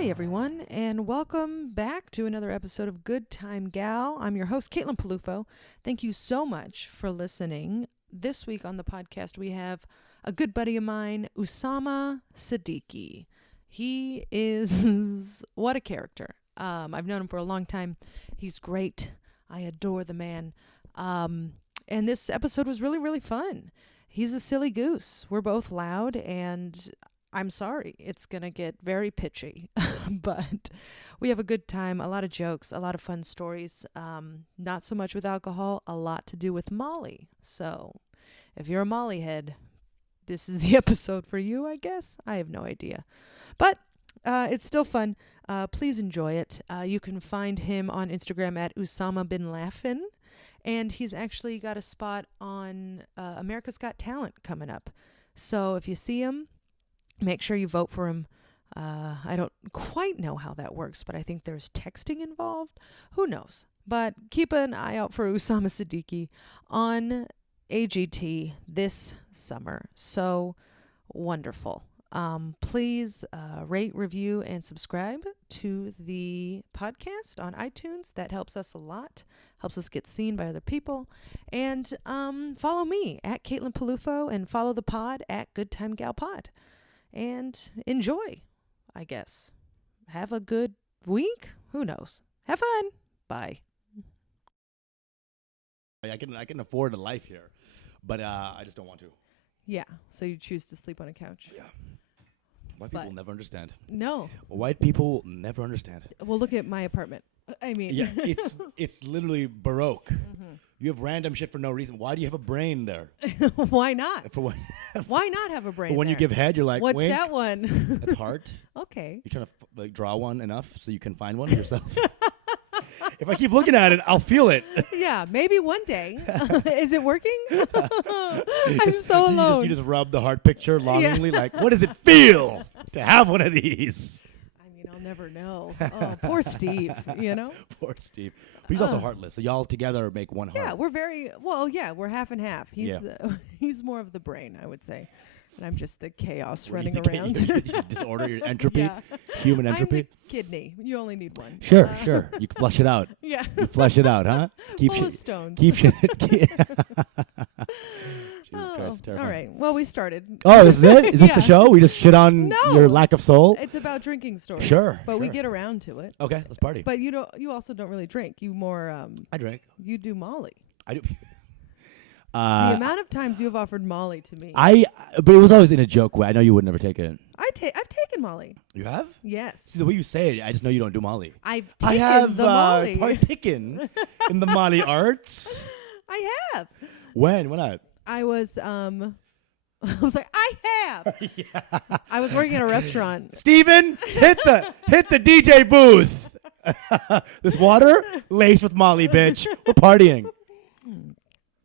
Hi, everyone, and welcome back to another episode of Good Time Gal. I'm your host, Caitlin Peluffo. Thank you so much for listening. This week on the podcast, we have a good buddy of mine, Usama Siddiquee. He is, what a character. I've known him for a long time. He's great. I adore the man. And this episode was really, really fun. He's a silly goose. We're both loud, and I'm sorry, it's going to get very pitchy, but we have a good time, a lot of jokes, a lot of fun stories, not so much with alcohol, a lot to do with Molly. So if you're a Molly head, this is the episode for you, I guess. I have no idea, but it's still fun. Please enjoy it. You can find him on Instagram at Usama bin Laughin', and he's actually got a spot on America's Got Talent coming up. So if you see him, make sure you vote for him. I don't quite know how that works, but I think there's texting involved. Who knows? But keep an eye out for Usama Siddiquee on AGT this summer. So wonderful. Please rate, review, and subscribe to the podcast on iTunes. That helps us a lot. Helps us get seen by other people. And follow me at Caitlin Peluffo and follow the pod at Good Time Gal Pod. And enjoy, I guess. Have a good week. Who knows? Have fun. Bye. I can afford a life here, but I just don't want to. Yeah. So you choose to sleep on a couch. Yeah. White people will never understand. No. White people will never understand. Well, look at my apartment. I mean. Yeah, it's literally Baroque. Mm-hmm. You have random shit for no reason. Why do you have a brain there? Why not? For what? Why not have a brain When there? you give head, you're like, what's wink. that one? That's heart. Okay. You're trying to draw one enough so you can find one yourself. If I keep looking at it, I'll feel it. Yeah, maybe one day. Is it working? I'm so alone. You just rub the heart picture longingly, like, what does it feel to have one of these? I mean, I'll never know. Oh, poor Steve, you know? Poor Steve. But he's also heartless, so y'all together make one heart. Yeah, we're half and half. He's more of the brain, I would say. And I'm just the chaos running around. You just disorder, your entropy, Yeah. human entropy. I'm the kidney. You only need one. Sure. You can flush it out. Yeah. You flush it out, huh? Full of stones. Keep shit. Jesus Christ, terrifying. All right. Well, we started. Oh, this is it? Is this the Yeah. show? We just shit on No. your lack of soul? It's about drinking stories. Sure, But we sure. get around to it. Okay, let's party. But you also don't really drink. You more I drink. you do Molly. I do. The amount of times you have offered Molly to me. But it was always in a joke way. I know you would never take it. I've taken Molly. You have? Yes. See, the way you say it, I just know you don't do Molly. I I have the Molly. partaken in the Molly arts. I have. When I was like, I have. Yeah. I was working at a restaurant. Steven, hit the DJ booth. This water laced with Molly, bitch. We're partying.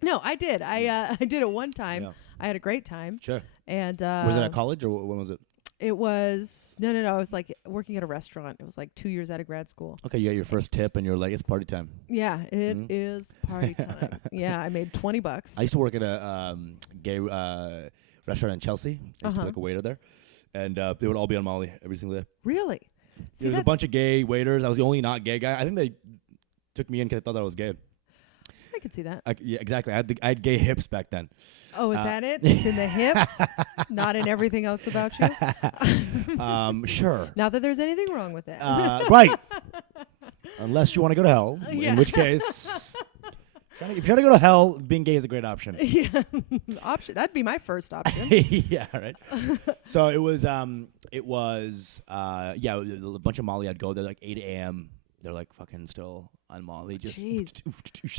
No, I did. I did it one time. Yeah. I had a great time. Sure. And Was it at college or when was it? it was no. I was like working at a restaurant. It was like 2 years out of grad school. Okay, you got your first tip and you're like, it's party time. Yeah, it Mhm. is party time. Yeah, I made $20. I used to work at a gay restaurant in Chelsea. I used to be like a waiter there. And they would all be on Molly every single day. Really? See, There was a bunch of gay waiters. I was the only not gay guy. I think they took me in because they thought that I was gay. I could see that. Yeah, exactly. I had gay hips back then. Oh, is that it? It's in the hips, not in everything else about you? Sure. Not that there's anything wrong with that. Right. Unless you want to go to hell, Yeah. in which case, if you're trying to go to hell, being gay is a great option. Yeah, that'd be my first option. Yeah, right. So it was a bunch of Molly. I'd go there like 8 a.m. They're like fucking still on Molly, just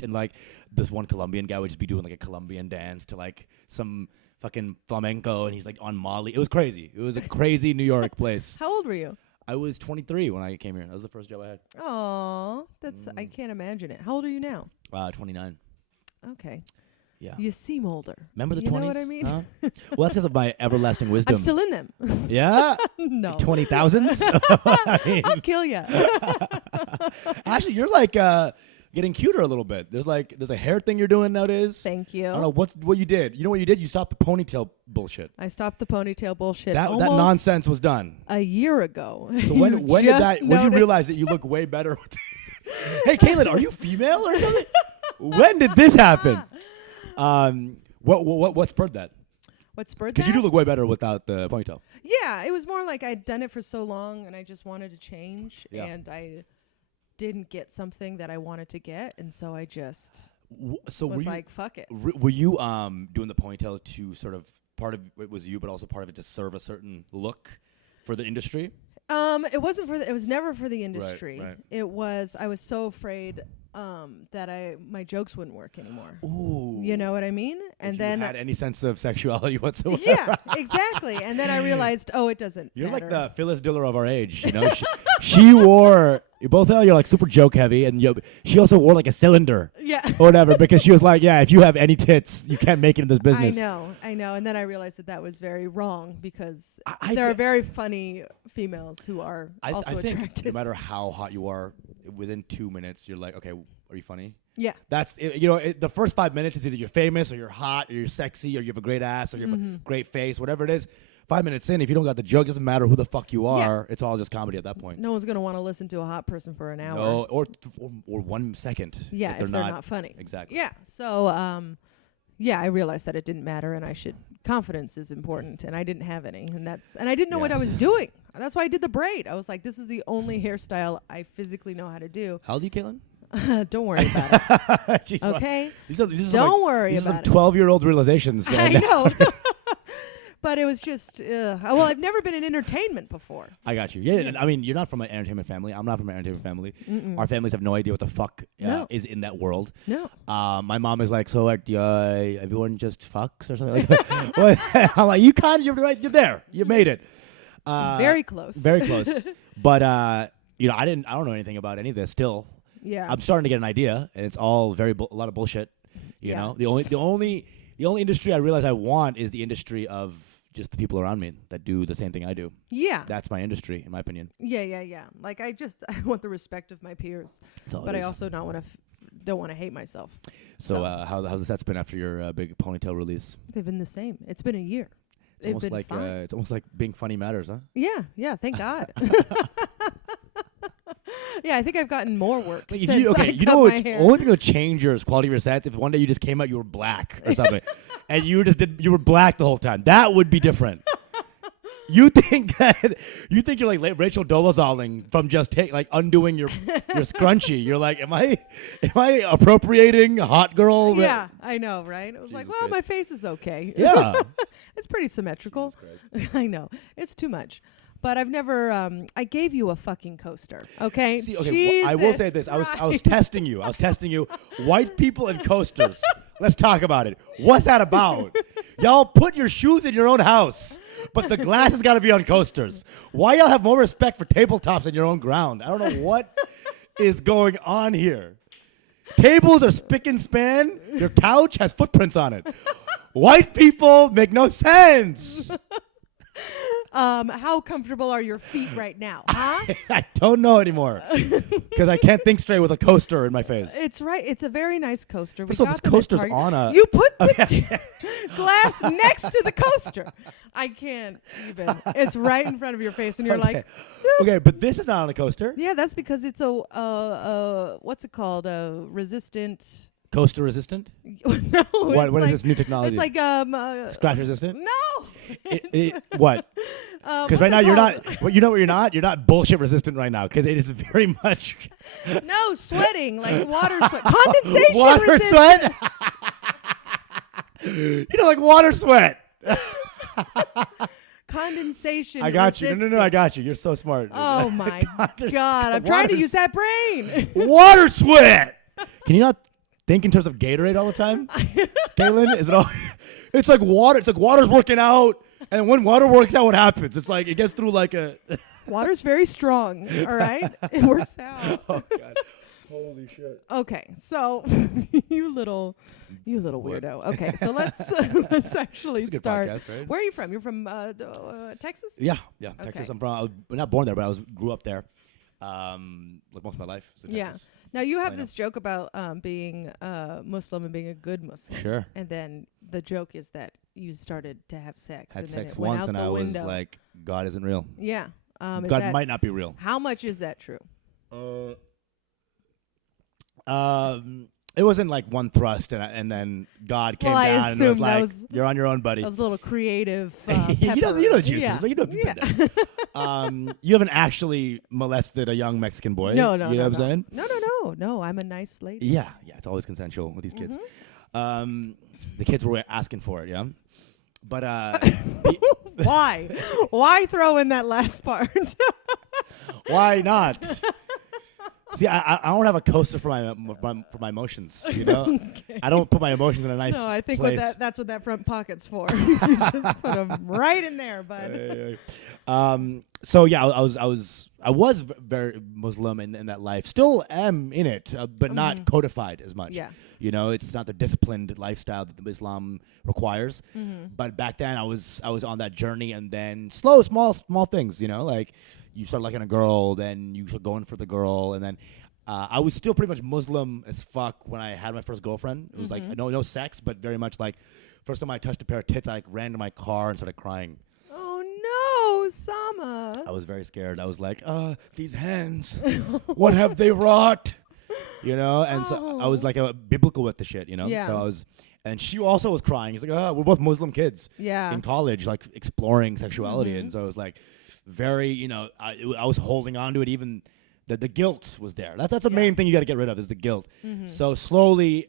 and like this one Colombian guy would just be doing like a Colombian dance to like some fucking flamenco, and he's like on Molly. It was crazy. It was a crazy New York place. How old were you? I was 23 when I came here. That was the first job I had. Oh, I can't imagine it. How old are you now? 29. Okay. Yeah. You seem older. Remember the 20s? You know what I mean? Huh? Well, that's because of my everlasting wisdom. I'm still in them. Yeah? No. 20,000s? I'll kill you. Actually, you're like getting cuter a little bit. There's a hair thing you're doing nowadays. Thank you. I don't know what you did. You know what you did? You stopped the ponytail bullshit. I stopped the ponytail bullshit. That nonsense was done a year ago. So when did you realize that you look way better? Hey, Caitlin, are you female or something? When did this happen? What spurred that? What spurred that? Because you do look way better without the ponytail. Yeah, it was more like I'd done it for so long and I just wanted to change, and I didn't get something that I wanted to get, and so I just was like, fuck it. Were you doing the ponytail to sort of, part of it was you, but also part of it to serve a certain look for the industry? It wasn't it was never for the industry. Right. It was, I was so afraid that my jokes wouldn't work anymore. Ooh. You know what I mean? And then had any sense of sexuality whatsoever. Yeah, exactly. And then I realized, it doesn't You're matter. like the Phyllis Diller of our age, you know? she wore, both of you're like super joke heavy, and she also wore like a cylinder. Yeah. Or whatever, because she was like, yeah, if you have any tits, you can't make it in this business. I know. And then I realized that was very wrong, because there are very funny females who are also I think attractive. no matter how hot you are, within 2 minutes, you're like, okay, are you funny? Yeah. That's, the first 5 minutes is either you're famous or you're hot or you're sexy or you have a great ass or you have a great face, whatever it is. 5 minutes in, if you don't got the joke, it doesn't matter who the fuck you are. It's all just comedy at that point. No one's going to want to listen to a hot person for an hour. No, or 1 second. Yeah, if they're not funny. Exactly. Yeah. So, I realized that it didn't matter, and confidence is important, and I didn't have any, and I didn't know what I was doing. That's why I did the braid. I was like, this is the only hairstyle I physically know how to do. How old are you, Caitlin? Don't worry about it. Jeez, okay? Don't worry about it. These are some 12-year-old realizations. I know. But it was just, I've never been in entertainment before. I got you. Yeah, I mean, you're not from an entertainment family. I'm not from an entertainment family. Mm-mm. Our families have no idea what the fuck is in that world. No. My mom is like, so everyone just fucks or something like that. I'm like, you're right. You're there. You made it. Very close. Very close. But, I don't know anything about any of this still. Yeah. I'm starting to get an idea, and it's all a lot of bullshit. You know, the only industry I realize I want is the industry of just the people around me that do the same thing I do. Yeah. That's my industry, in my opinion. Yeah. Like, I want the respect of my peers, but I also don't want to hate myself. So how's the set's been after your big ponytail release? They've been the same. It's been a year. It's almost like being funny matters, huh? Yeah. Thank God. Yeah, I think I've gotten more work. Like since the only thing that would change your quality of your sets if one day you just came out, you were black or something, and you were black the whole time. That would be different. You think you're like Rachel Dolezal from just undoing your scrunchie. You're like, am I appropriating a hot girl? Yeah, I know, right? It was Jesus Christ. My face is okay. Yeah, it's pretty symmetrical. I know, it's too much. But I've never. I gave you a fucking coaster. Okay. See, okay. I will say this. I was testing you. White people and coasters. Let's talk about it. What's that about? Y'all put your shoes in your own house, but the glass has got to be on coasters. Why y'all have more respect for tabletops than your own ground? I don't know what is going on here. Tables are spick and span. Your couch has footprints on it. White people make no sense. How comfortable are your feet right now, huh? I don't know anymore because I can't think straight with a coaster in my face. It's right. It's a very nice coaster. So this coaster's on a... You put the glass next to the coaster. I can't even. It's right in front of your face, and you're like... Okay, but this is not on a coaster. Yeah, that's because it's what's it called? A resistant... Coaster resistant? No. What is this new technology? It's like scratch resistant? No. What? Because right now you're not. Well, you know what you're not? You're not bullshit resistant right now because it is very much. No, sweating like water sweat, condensation. Water resistant. sweat. Like water sweat. Condensation. I got you. resistant. No, I got you. You're so smart. Oh my God! I'm trying to use that brain. Water sweat. Can you not think in terms of Gatorade all the time? Caitlin, is it all? It's like water. It's like water's working out, and when water works out, what happens? It's like it gets through like a. Water's very strong. All right, it works out. Oh God! Holy shit! Okay, so you little weirdo. Okay, so let's actually start. Podcast, right? Where are you from? You're from Texas? Yeah, Texas. I'm not born there, but grew up there. like most of my life. So Yeah. Texas. Now you have I know. this joke about being Muslim and being a good Muslim. Sure. And then the joke is that you started to have sex. Had and then sex it went once out and the I was window. like, God isn't real. Yeah. Is God that- might not be real. How much is that true? It wasn't like one thrust and then God came Well, I down and was assume that like, was- "You're on your own, buddy." That was a little creative. you know the juices, Yeah. but you know you've been there. You haven't actually molested a young Mexican boy. No, you know what I'm saying? No. I'm a nice lady. Yeah, it's always consensual with these kids. Mm-hmm. The kids were asking for it, yeah. But Why? Why throw in that last part? why not? See, I don't have a coaster for my emotions. You know, Okay. I don't put my emotions in a nice. No, I think place. that's what that front pocket's for. You just put them right in there, bud. So yeah, I was very Muslim in that life. Still am in it, but not codified as much. Yeah. You know, it's not the disciplined lifestyle that Islam requires. Mm-hmm. But back then, I was on that journey, and then small things. You know, like you start liking a girl, then you start going for the girl, and then I was still pretty much Muslim as fuck when I had my first girlfriend. It was like no sex, but very much like first time I touched a pair of tits, I like ran to my car and started crying. Oh no, Sama. I was very scared. I was like, these hands, what have they wrought? You know, and so I was like biblical with the shit, you know? Yeah. So I was, and she also was crying. She's like, we're both Muslim kids Yeah. in college, like exploring sexuality. And so it was like very, you know, I was holding on to it, even the guilt was there. That's the main thing you got to get rid of is the guilt. So slowly,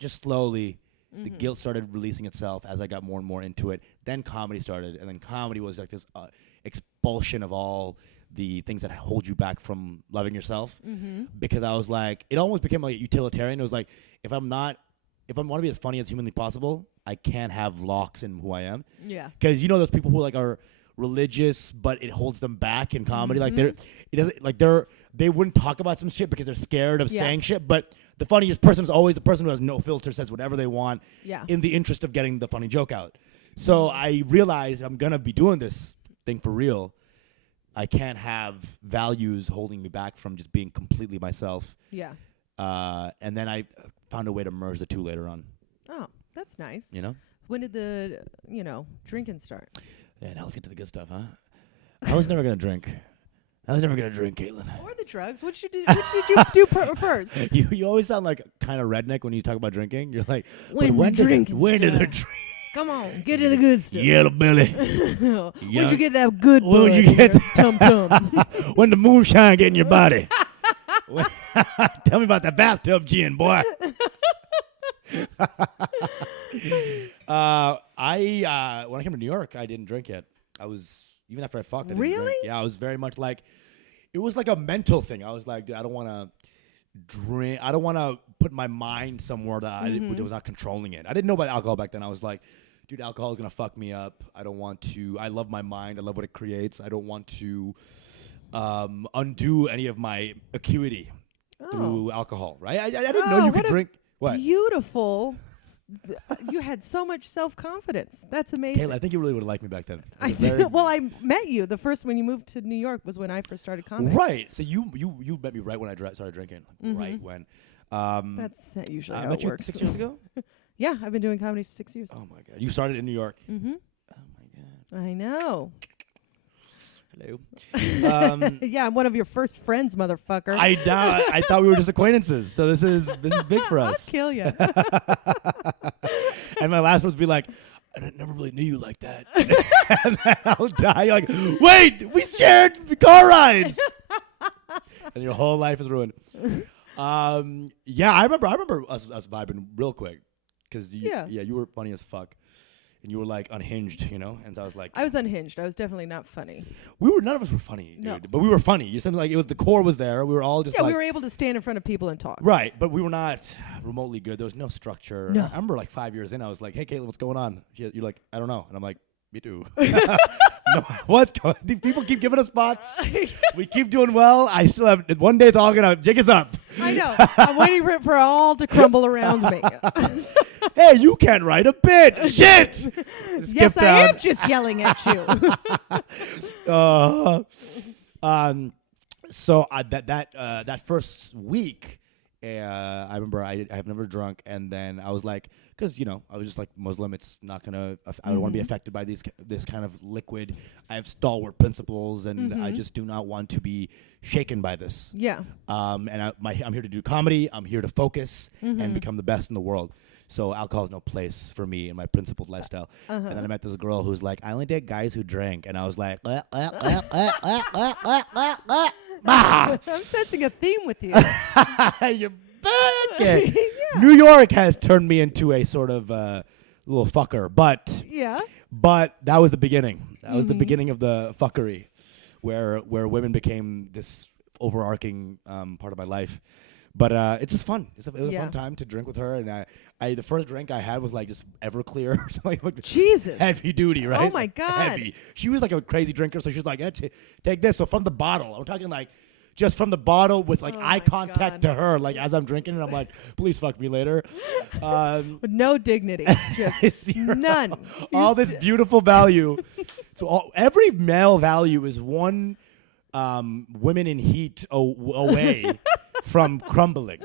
the guilt started releasing itself as I got more and more into it. Then comedy started, and then comedy was like this expulsion of all the things that hold you back from loving yourself. Because I was like, it almost became like utilitarian. It was like, if I want to be as funny as humanly possible, I can't have locks in who I am. Yeah. Because you know those people who like are religious, but it holds them back in comedy. Like they wouldn't talk about some shit because they're scared of saying shit. But the funniest person is always the person who has no filter, says whatever they want in the interest of getting the funny joke out. So I realized I'm gonna be doing this thing for real. I can't have values holding me back from just being completely myself. Yeah. And then I found a way to merge the two later on. Oh, that's nice. You know? When did the drinking start? Yeah, now let's get to the good stuff, huh? I was never gonna drink. Caitlin. Or the drugs? Which did you do first? You always sound like kind of redneck when you talk about drinking. You're like, When when the did drinking the started. drink? Come on, get to the good stuff. Yellow belly. When'd you get that good When'd bud you in get your tum-tum? When the moonshine get in your body. Tell me about the bathtub gin, boy. When I came to New York, I didn't drink yet. I was, even after I fucked, I didn't Really? drink. Yeah, I was very much like, it was like a mental thing. I was like, dude, I don't want to drink. I don't want to put my mind somewhere that I was not controlling it. I didn't know about alcohol back then. I was like, dude, alcohol is going to fuck me up. I don't want to. I love my mind. I love what it creates. I don't want to undo any of my acuity through alcohol, right? I didn't know you could drink. What? Beautiful. You had so much self-confidence. That's amazing. Kayla, I think you really would have liked me back then. Well, I met you. The first when you moved to New York was when I first started comedy. Right. So you met me right when I started drinking. Right when. That's usually I how met it you works. 6 years ago. Yeah, I've been doing comedy 6 years. Oh my god! You started in New York. Mm-hmm. Oh my god. I know. Hello. Yeah, I'm one of your first friends, motherfucker. I thought we were just acquaintances. So this is big for I'll us. kill you. And my last words would be like, I never really knew you like that. And then I'll die. You're like, wait, we shared car rides. And your whole life is ruined. Yeah, I remember us vibing real quick. Because you were funny as fuck. And you were like unhinged, you know? And so I was like, I was unhinged. I was definitely not funny. none of us were funny, dude. No. But we were funny. You said like the core was there. We were all just We were able to stand in front of people and talk. right, but we were not remotely good. There was no structure. No. I remember like 5 years in, I was like, hey, Caitlin, what's going on? You're like, I don't know. And I'm like, me too. No, what's going on? People keep giving us spots. We keep doing well. I still have, one day it's all going to jig us up. I know. I'm waiting for it for all to crumble around me. Hey, you can't write a bit. Shit. Yes, I am just yelling at you. So that first week, I remember I have never drunk, and then I was like, because I was just like Muslim. It's not gonna. I don't want to be affected by this kind of liquid. I have stalwart principles, and I just do not want to be shaken by this. Yeah. And I'm here to do comedy. I'm here to focus and become the best in the world. So alcohol is no place for me in my principled lifestyle. And then I met this girl who's like, I only date guys who drink, and I was like, I'm sensing a theme with you. You're back. Yeah. New York has turned me into a sort of little fucker, but that was the beginning. That was the beginning of the fuckery, where women became this overarching part of my life. But it's just fun. It was a fun time to drink with her, and I the first drink I had was like just Everclear or something like Jesus, heavy duty, right? Oh my God, heavy. She was like a crazy drinker, so she was like, take this. So from the bottle, I'm talking like just from the bottle with like eye contact to her, like as I'm drinking, and I'm like, please fuck me later. With no dignity, just none. All this beautiful value. So every male value is one women in heat away from crumbling.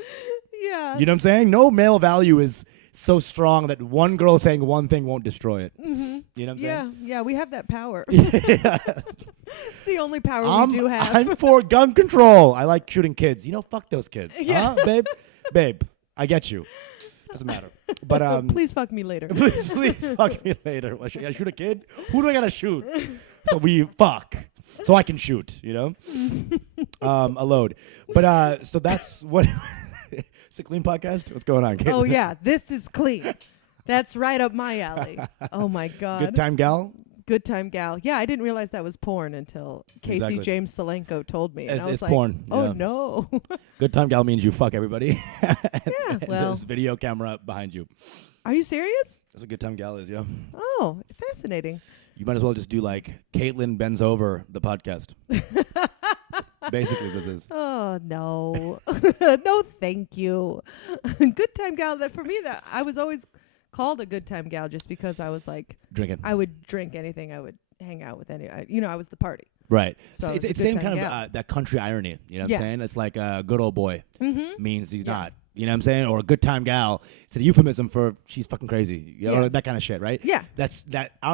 Yeah. You know what I'm saying? No male value is so strong that one girl saying one thing won't destroy it. Mm-hmm. You know what I'm saying? Yeah, we have that power. Yeah. It's the only power we do have. I'm for gun control. I like shooting kids. Fuck those kids. Yeah. Huh, babe? Babe, I get you. Doesn't matter. But please fuck me later. please fuck me later. I shoot a kid? Who do I gotta shoot? So we fuck. So I can shoot, a load. But so that's what. It's a clean podcast. What's going on, Caitlin? Oh yeah, this is clean. That's right up my alley. Oh my God. Good time gal. Good time gal. Yeah, I didn't realize that was porn until Casey James Salenko told me, and I was like, porn. Oh yeah. No. Good time gal means you fuck everybody. Yeah. Well, there's video camera behind you. Are you serious? That's what good time gal is. Yeah. Oh, fascinating. You might as well just do like Caitlin bends over the podcast. Basically, this is. Oh no, no, thank you. Good time gal. That for me, that I was always called a good time gal just because I was like drinking. I would drink anything. I would hang out with any. I was the party. Right. So it's same kind of that country irony. You know what I'm saying? It's like a good old boy means he's not. You know what I'm saying? Or a good time gal. It's a euphemism for she's fucking crazy. Or that kind of shit, right? Yeah.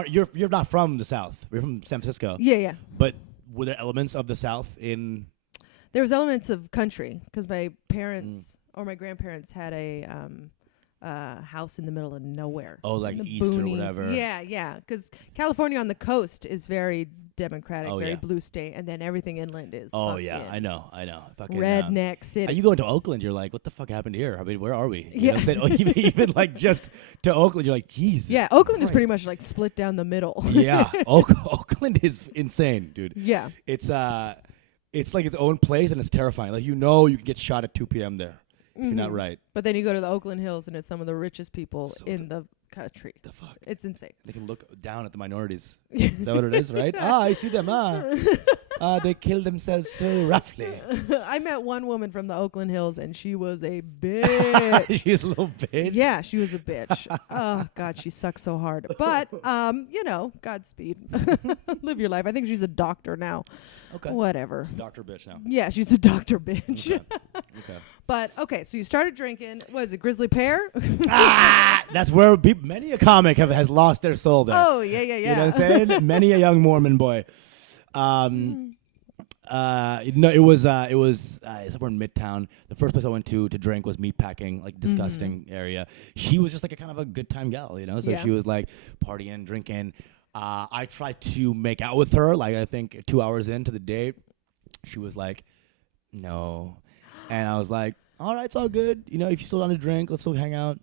You're not from the South. You're from San Francisco. Yeah. But were there elements of the South in? There was elements of country because my parents or my grandparents had a house in the middle of nowhere. Oh, like East or whatever. Yeah. Because California on the coast is very democratic, very yeah. blue state, and then everything inland is. Oh yeah, I know. Fucking redneck city. You go into Oakland, you're like, what the fuck happened here? I mean, where are we? You know what I'm saying? even like just to Oakland, you're like, Jesus. Yeah, Oakland is pretty much like split down the middle. Yeah, Oakland is insane, dude. Yeah, it's like its own place, and it's terrifying. Like you can get shot at 2 p.m. there. If you're not right. But then you go to the Oakland Hills, and it's some of the richest people in the country. The fuck? It's insane. They can look down at the minorities. Is that what it is, right? I see them. They kill themselves so roughly. I met one woman from the Oakland Hills, and she was a bitch. She was a little bitch? Yeah, she was a bitch. Oh, God, she sucks so hard. But, Godspeed. Live your life. I think she's a doctor now. Okay. Whatever. Doctor bitch now. Yeah, she's a doctor bitch. Okay. But, okay, so you started drinking. What is it, Grizzly Pear? That's where many a comic has lost their soul there. Oh, yeah. You know what I'm saying? Many a young Mormon boy. It was somewhere in Midtown. The first place I went to drink was meatpacking, like disgusting area. She was just like a kind of a good time gal, So she was like partying, drinking. I tried to make out with her, like I think 2 hours into the date. She was like, no. And I was like, all right, it's all good. If you still want to drink, let's still hang out.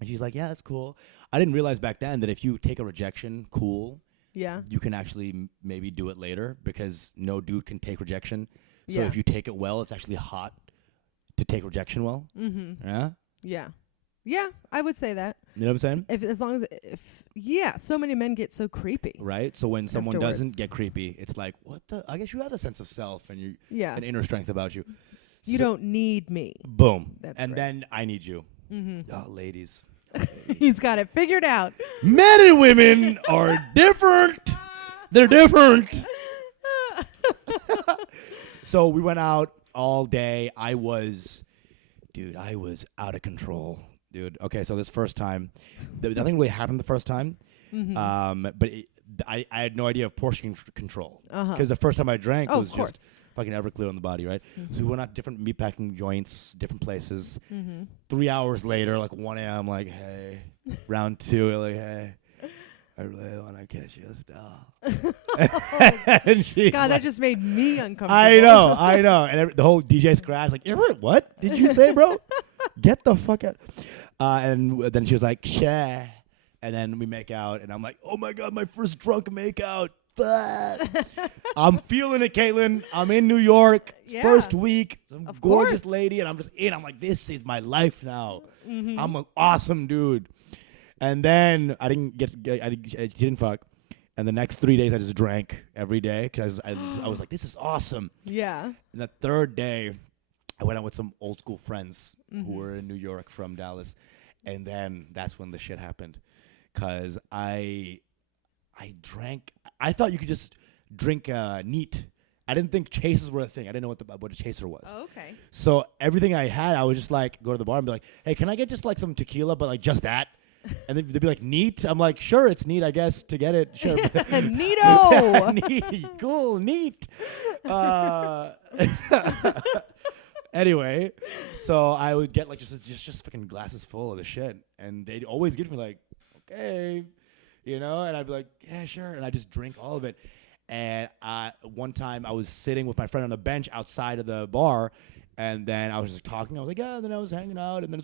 And she's like, yeah, that's cool. I didn't realize back then that if you take a rejection, you can actually maybe do it later because no dude can take rejection. So if you take it well, it's actually hot to take rejection well. Mm-hmm. Yeah? Yeah. Yeah, I would say that. You know what I'm saying? So many men get so creepy. Right? So when someone doesn't get creepy, it's like, I guess you have a sense of self and an inner strength about you. You don't need me. Boom. That's and right. then I need you. Mm-hmm. Oh, ladies. He's got it figured out. Men and women are different. They're different. So we went out all day. I was out of control, dude. Okay, so this first time, nothing really happened the first time. But I had no idea of portion control. Because the first time I drank was just fucking Everclear on the body, right? So we went out to different meatpacking joints, different places. 3 hours later, like 1 a.m., like, hey. Round 2, like, hey. I really want to kiss you still. God, that just made me uncomfortable. I know. And the whole DJ scratch, like, what did you say, bro? Get the fuck out. And then she was like, share. And then we make out, and I'm like, oh my God, my first drunk make out. Fuck. I'm feeling it, Caitlin. I'm in New York. First week. Some gorgeous lady, and I'm just in. I'm like, this is my life now. I'm an awesome dude. And then I didn't fuck. And the next 3 days I just drank every day because I was like, this is awesome. Yeah. And the third day, I went out with some old school friends who were in New York from Dallas. And then that's when the shit happened. Because I drank. I thought you could just drink neat. I didn't think chasers were a thing. I didn't know what a chaser was. Oh, okay. So everything I had, I was just like, go to the bar and be like, hey, can I get just like some tequila, but like just that? And then they'd be like, neat? I'm like, sure, it's neat, I guess, to get it. Sure. Neato! Neat. Cool, neat. Anyway, so I would get like just fucking glasses full of the shit. And they'd always give me like, okay, and I'd be like, yeah, sure. And I just drink all of it. And one time I was sitting with my friend on a bench outside of the bar. And then I was just talking. I was like, yeah, and then I was hanging out. And then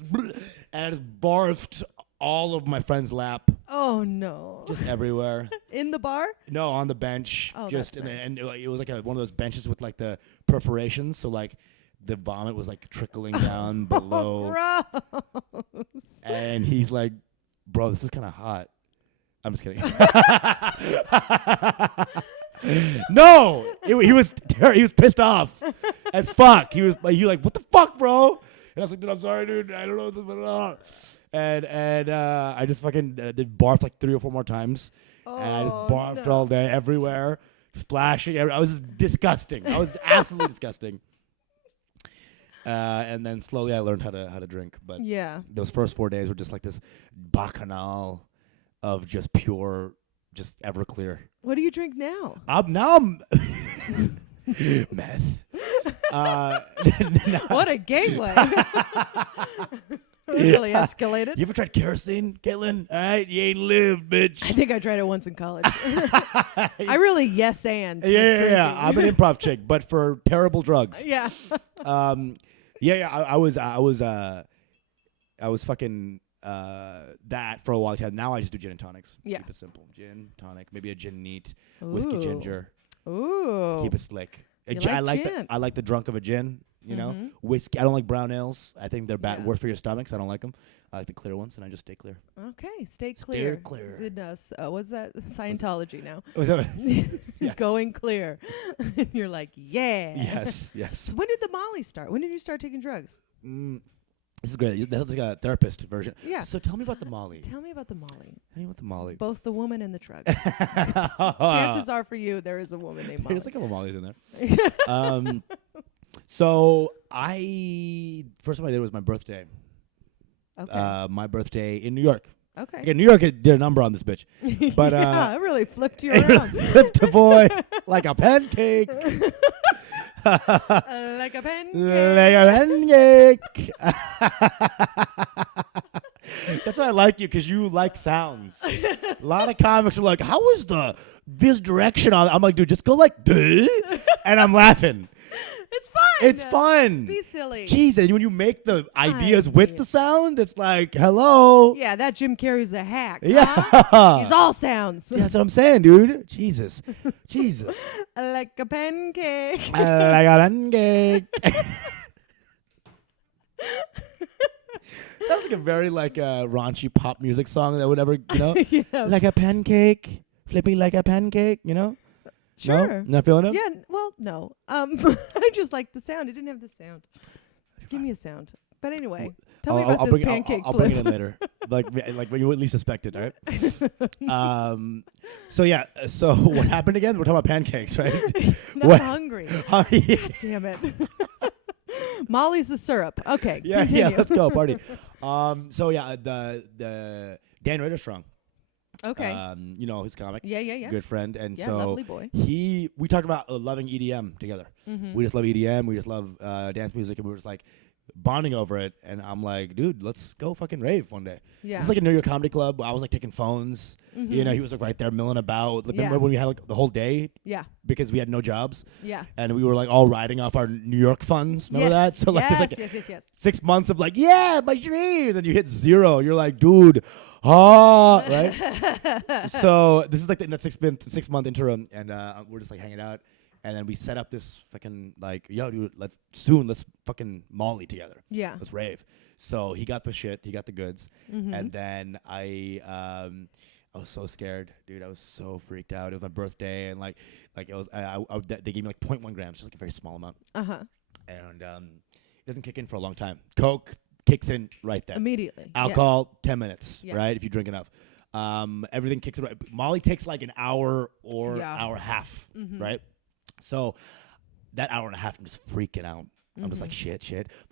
and I just barfed all of my friend's lap. Oh no! Just everywhere. In the bar? No, on the bench. Oh, just that's nice. And it was like one of those benches with like the perforations, so like the vomit was like trickling down below. Gross. And he's like, "Bro, this is kind of hot." I'm just kidding. No, he was pissed off as fuck. He was like, "What the fuck, bro?" And I was like, "Dude, I'm sorry, dude. I don't know." And I just fucking did barf like 3 or 4 more times. And I just barfed all day, everywhere, splashing. I was just disgusting. I was absolutely disgusting. And then slowly I learned how to drink. But those first 4 days were just like this bacchanal of just pure, just Everclear. What do you drink now? Now I'm meth. What a gateway. Really escalated. You ever tried kerosene, Caitlin? All right, you ain't lived, bitch. I think I tried it once in college. I really yes and. Yeah. I'm an improv chick, but for terrible drugs. Yeah. I was fucking that for a while. Now I just do gin and tonics. Yeah. Keep it simple. Gin, tonic, maybe a gin neat, whiskey ginger. Ooh. Keep it slick. I like the drunk of a gin. Whiskey. I don't like brown ales. I think they're bad, worse for your stomach. So I don't like them. I like the clear ones, and I just stay clear. Okay, stay clear. Stay clear. What's that? Scientology now. Yes. Going clear. And you're like, yeah. Yes. When did the Molly start? When did you start taking drugs? This is great. That's like a therapist version. Yeah. So tell me about the Molly. Tell me about the Molly. Both the woman and the drug. Chances are for you, there is a woman named Molly. There's like a couple Mollys in there. So first time I did was my birthday. Okay. My birthday in New York. Okay. Again, New York did a number on this bitch. But it really flipped you around. Flipped a boy like a pancake. Like a pancake. Like a pancake. That's why I like you, because you like sounds. A lot of comics are like, how is this direction on? I'm like, dude, just go like, duh, and I'm laughing. It's fun. It's fun. Be silly. Jesus, when you make the ideas with the sound, it's like, hello. Yeah, that Jim Carrey's a hack. Yeah. Huh? He's all sounds. Yeah, that's what I'm saying, dude. Jesus. Like a pancake. Like a pancake. Sounds like a very raunchy pop music song that would ever, Yeah. Like a pancake, flipping like a pancake, Sure. No? Not feeling it? Yeah, well, no. I just like the sound. It didn't have the sound. Give me a sound. But anyway, tell me about this pancake flip. I'll bring it in later. like when you would least suspect it, right? So yeah, so what happened again? We're talking about pancakes, right? No, I'm hungry. Yeah. God damn it. Molly's the syrup. Okay, Yeah, continue. let's go party. So yeah, the Dan Ritterstrong. Okay. You know, his comic. Yeah. Good friend, and Yeah, so lovely boy. we talked about loving EDM together. Mm-hmm. We just love EDM. We just love dance music, and we were just like bonding over it. And I'm like, dude, let's go fucking rave one day. Yeah. It's like a New York comedy club. I was like taking phones. Mm-hmm. You know, he was like right there milling about. Like, Yeah. remember when we had like the whole day Yeah. because we had no jobs, Yeah. and we were like all riding off our New York funds. Remember that? So like, yes, it's like yes. 6 months of like, yeah, my dreams, and you hit zero. You're like, dude, right? So this is like in that 6 month interim, and we're just like hanging out, and then we set up this fucking like, yo, dude, let's fucking Molly together. Yeah. Let's rave. So he got the shit, he got the goods, Mm-hmm. and then I was so scared, dude. I was so freaked out. It was my birthday, and like it was. They gave me like 0.1 grams, just like a very small amount. And it doesn't kick in for a long time. Coke kicks in right then. Immediately. Alcohol, 10 minutes, Yeah. right? If you drink enough. Everything kicks in right. Molly takes like an hour or hour and a half, Mm-hmm. right? So that hour and a half, I'm just freaking out. I'm just like, shit,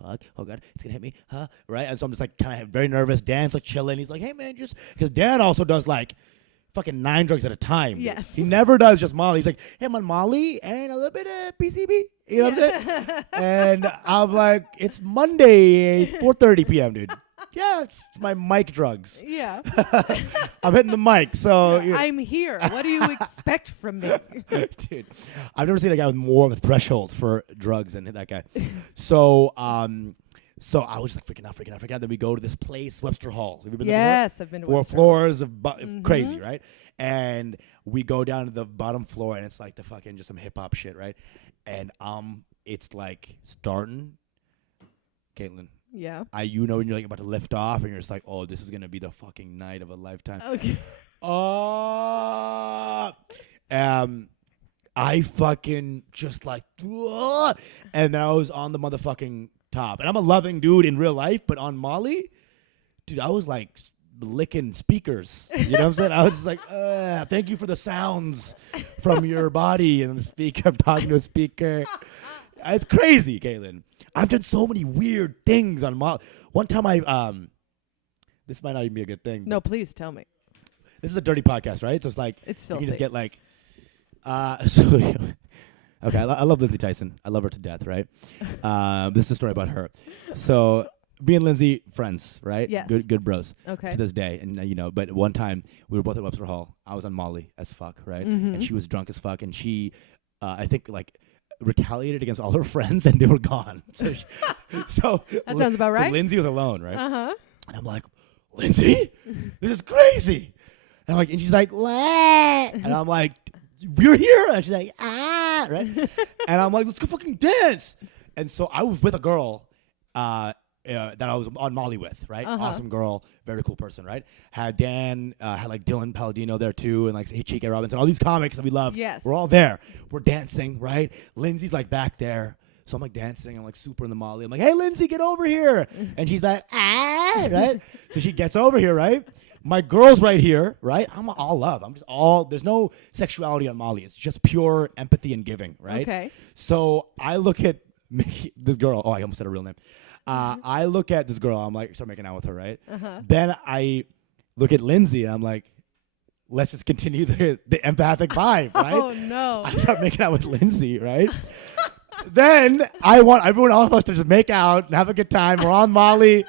fuck, oh God, it's gonna hit me, huh? Right? And so I'm just like kind of very nervous. Dan's like chilling. He's like, hey man, just, because Dan also does like fucking 9 drugs at a time. Dude. Yes. He never does just Molly. He's like, hey, I'm on Molly and a little bit of PCB. You know what I'm saying? And I'm like, it's Monday, 4:30 p.m., dude. Yeah, it's my mic drugs. Yeah. I'm hitting the mic, so. I'm here. What do you expect from me? Dude, I've never seen a guy with more of a threshold for drugs than that guy. So I was just like freaking out. Then we go to this place, Webster Hall. Have you been there Yes, I've been to before? 4 Webster. floors of crazy, right? And we go down to the bottom floor, and it's like the fucking just some hip hop shit, right? And it's like starting, Caitlin. Yeah. You know when you're like about to lift off, and you're just like, oh, this is gonna be the fucking night of a lifetime. Okay. I fucking just like, and then I was on the motherfucking top. And I'm a loving dude in real life, but on Molly, dude, I was like licking speakers. You know what I'm saying? I was just like, thank you for the sounds from your body and the speaker. I'm talking to a speaker. It's crazy, Caitlin. I've done so many weird things on Molly. One time this might not even be a good thing. No, please tell me. This is a dirty podcast, right? So it's like, It's you filthy. can just get like, okay, I love Lindsay Tyson. I love her to death, right? This is a story about her. So me and Lindsay, friends, right? Yes. Good bros. Okay. To this day. And, but one time we were both at Webster Hall. I was on Molly as fuck, right? Mm-hmm. And she was drunk as fuck. And she, I think, like, retaliated against all her friends, and they were gone. So, That sounds about right. So Lindsay was alone, right? Uh-huh. And I'm like, Lindsay, this is crazy. And I'm like, and she's like, what? And I'm like, you're here. And she's like, right? And I'm like, let's go fucking dance. And so I was with a girl that I was on Molly with, right? Uh-huh. Awesome girl, very cool person, right? Had Dan, had like Dylan Palladino there too, and like H.K. Robinson, all these comics that we love. Yes. We're all there. We're dancing, right? Lindsay's like back there. So I'm like dancing. I'm like super in the Molly. I'm like, hey, Lindsay, get over here. And she's like, right? So she gets over here, right? My girl's right here, right? I'm all love. There's no sexuality on Molly. It's just pure empathy and giving, right? Okay. So I look at this girl. Oh, I almost said her real name. I look at this girl. I'm like, start making out with her, right? Uh-huh. Then I look at Lindsay, and I'm like, let's just continue the empathic vibe, right? Oh, no. I start making out with Lindsay, right? Then I want all of us to just make out and have a good time. We're on Molly,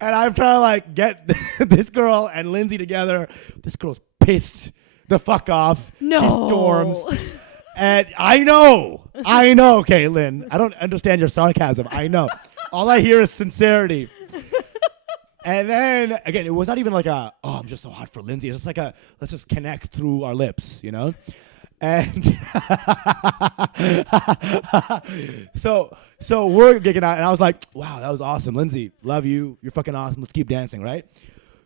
and I'm trying to like get this girl and Lindsay together. This girl's pissed the fuck off. No. She storms. And I know, Caitlin. I don't understand your sarcasm. I know. All I hear is sincerity. And then, again, it was not even like I'm just so hot for Lindsay. It's just like let's just connect through our lips, you know? And so we're gigging out, and I was like, wow, that was awesome. Lindsay, love you. You're fucking awesome. Let's keep dancing, right?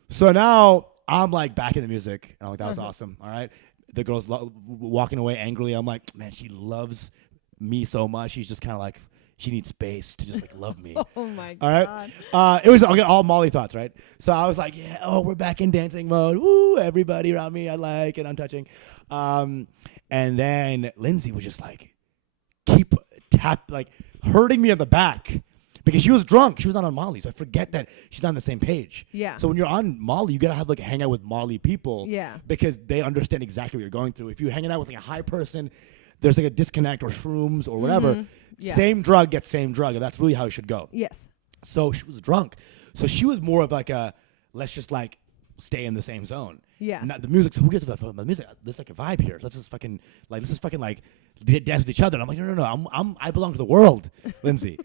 So now I'm like back in the music, and I'm like, that was awesome, all right? The girl's walking away angrily. I'm like, man, she loves me so much. She's just kind of like, she needs space to just like love me. Oh my All God. right. It was all Molly thoughts, right? So I was like, yeah, oh, we're back in dancing mode. Woo, everybody around me I like and I'm touching. And then Lindsay was just like, keep hurting me on the back because she was drunk. She was not on Molly. So I forget that she's not on the same page. Yeah. So when you're on Molly, you got to have like hang out with Molly people. Yeah. Because they understand exactly what you're going through. If you're hanging out with like a high person, there's like a disconnect or shrooms or whatever. Mm-hmm. Yeah. Same drug gets same drug. And that's really how it should go. Yes. So she was drunk. So she was more of like a, let's just like stay in the same zone. Yeah. Not the music. So who gives a fuck about the music? There's like a vibe here. Let's just fucking dance with each other. And I'm like, no. I belong to the world, Lindsay.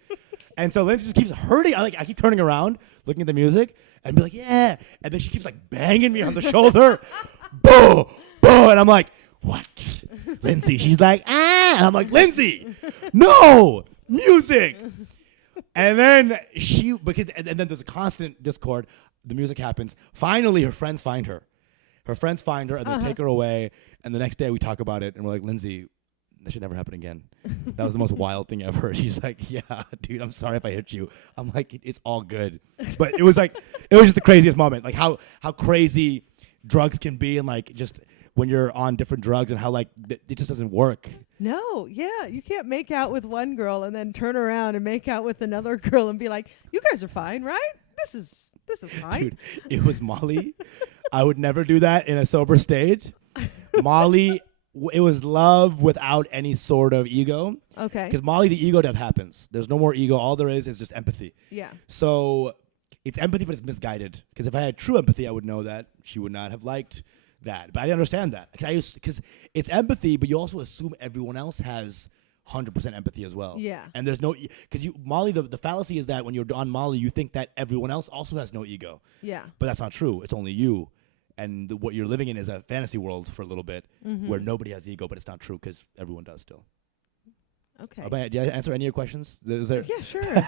And so Lindsay just keeps hurting. I keep turning around, looking at the music, and be like, yeah. And then she keeps like banging me on the shoulder. Boo, boo. And I'm like, what? Lindsay. She's like, ah. And I'm like, Lindsay, no, music. And then and then there's a constant discord. The music happens. Finally, her friends find her. Her friends find her and they take her away. And the next day we talk about it and we're like, Lindsay, that should never happen again. That was the most wild thing ever. She's like, yeah, dude, I'm sorry if I hit you. I'm like, it's all good. But it was just the craziest moment. Like how crazy drugs can be and like just when you're on different drugs and how like it just doesn't work. No, yeah. You can't make out with one girl and then turn around and make out with another girl and be like, you guys are fine, right? This is fine. Dude, it was Molly. I would never do that in a sober stage. Molly, it was love without any sort of ego. Okay. Because Molly, the ego death happens. There's no more ego. All there is just empathy. Yeah. So it's empathy, but it's misguided. Because if I had true empathy, I would know that she would not have liked that. But I didn't understand that. Because it's empathy, but you also assume everyone else has 100% empathy as well. Yeah. And there's no, because Molly, the fallacy is that when you're on Molly, you think that everyone else also has no ego. Yeah. But that's not true. It's only you. And what you're living in is a fantasy world for a little bit where nobody has ego, but it's not true because everyone does still. Okay. Did I answer any of your questions? Yeah, sure.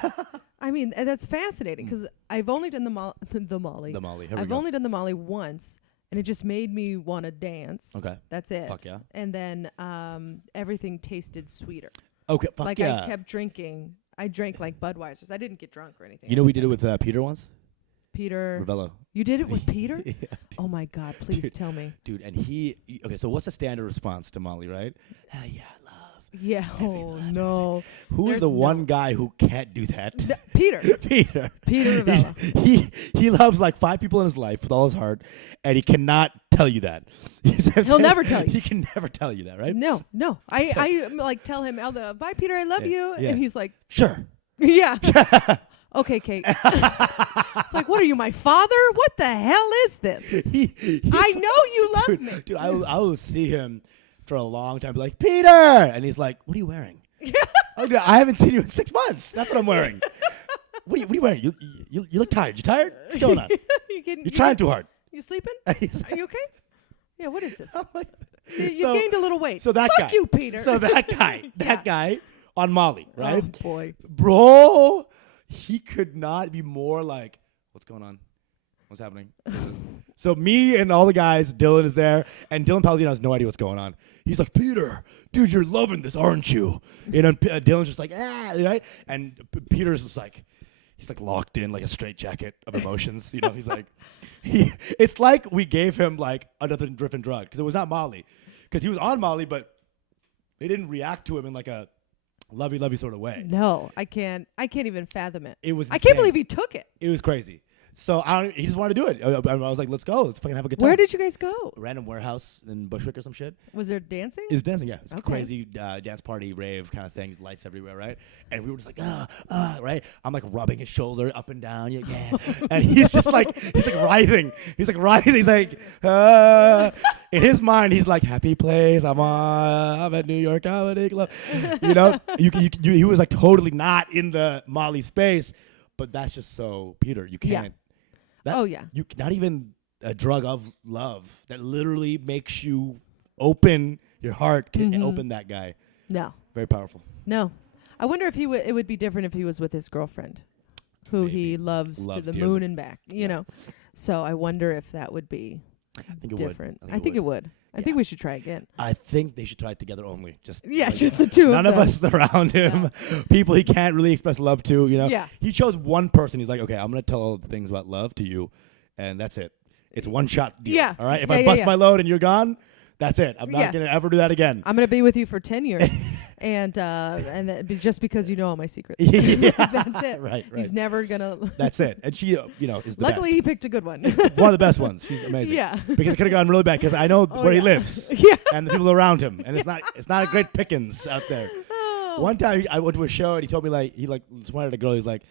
I mean, that's fascinating because I've only done the Molly. The Molly. Here I've we go. only done the Molly once, and it just made me want to dance. Okay. That's it. Fuck yeah. And then everything tasted sweeter. Okay. Fuck like yeah. I kept drinking. I drank like Budweisers. I didn't get drunk or anything. You know we did it with Peter once? Peter. Ravello. You did it with Peter? Yeah, oh my God! Please tell me. Dude, and okay, so what's the standard response to Molly, right? Yeah, love. Yeah. Oh no. Who's the one guy who can't do that? Peter. Peter. Peter Ravello. He loves like 5 people in his life with all his heart, and he cannot tell you that. He'll never tell you. He can never tell you that, right? No. I like tell him, bye Peter, I love you, and he's like, sure. Yeah. Okay, Kate. It's like, what are you, my father? What the hell is this? I know you love me. Dude, I will see him for a long time, be like, Peter! And he's like, what are you wearing? Okay, I haven't seen you in 6 months. That's what I'm wearing. What are you wearing? You look tired. You tired? What's going on? You're trying too hard. You sleeping? Are you okay? Yeah, what is this? Like, you gained a little weight. So that Fuck guy. you, Peter. So that guy on Molly, right? Oh, boy. Bro, he could not be more like, what's going on? What's happening? So me and all the guys, Dylan is there, and Dylan Palladino has no idea what's going on. He's like, Peter, dude, you're loving this, aren't you? And then Dylan's just like, right? And Peter's just like, he's like locked in like a straitjacket of emotions. You know, he's like, it's like we gave him like another different drug because it was not Molly, because he was on Molly, but they didn't react to him in like a lovey sort of way. No, I can't even fathom it. It was. I can't believe he took it. It was crazy. So he just wanted to do it. I was like, let's go. Let's fucking have a good time. Where did you guys go? A random warehouse in Bushwick or some shit. Was there dancing? It was dancing, yeah. It was a Okay. crazy dance party, rave kind of thing. Lights everywhere, right? And we were just like, right? I'm like rubbing his shoulder up and down, yeah. And he's just like, writhing. He's like writhing. He's like, in his mind, he's like, happy place. I'm at New York Comedy Club. You know, he was like totally not in the Molly space, but that's just so Peter. You can't. Yeah. You not even a drug of love that literally makes you open your heart can open that guy. No. Very powerful. No. I wonder if it would be different if he was with his girlfriend, who Maybe. he loves to the dearly. moon and back, you know. So I wonder if that would be I think it different. would. I think it would. I think we should try again. I think they should try it together only. Just Just the two of them. None of us around him. No. People he can't really express love to, Yeah. He chose one person. He's like, okay, I'm going to tell all the things about love to you, and that's it. It's one shot deal. Yeah. All right? If I bust my load and you're gone, that's it. I'm not going to ever do that again. I'm going to be with you for 10 years. and just because you know all my secrets. That's it. Right. He's never going to. That's it. And she, is the Luckily, best. he picked a good one. One of the best ones. She's amazing. Yeah. Because it could have gone really bad because I know where he lives. Yeah. And the people around him. And it's not a great pickings out there. Oh. One time I went to a show and he told me he just wanted a girl. He's like,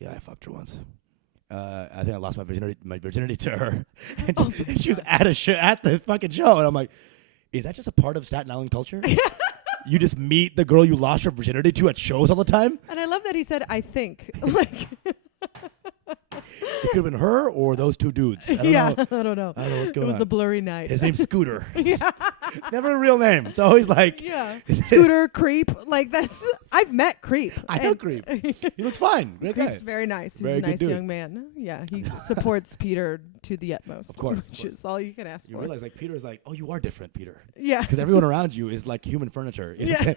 yeah, I fucked her once. I think I lost my virginity to her. And she was at the fucking show. And I'm like, is that just a part of Staten Island culture? You just meet the girl you lost your virginity to at shows all the time? And I love that he said, I think. It could have been her or those two dudes. I don't know. I don't know. I don't know what's going on. It was a blurry night. His name's Scooter. Never a real name. It's always like... Yeah. Scooter, Creep. I've met Creep. I know Creep. He looks fine. Great guy. Creep's very nice. He's Very a good nice dude. young man. Yeah, he supports Peter to the utmost. Of course. Which is all you can ask You for. realize Peter's like, oh, you are different, Peter. Yeah. Because everyone around you is like human furniture. Yeah.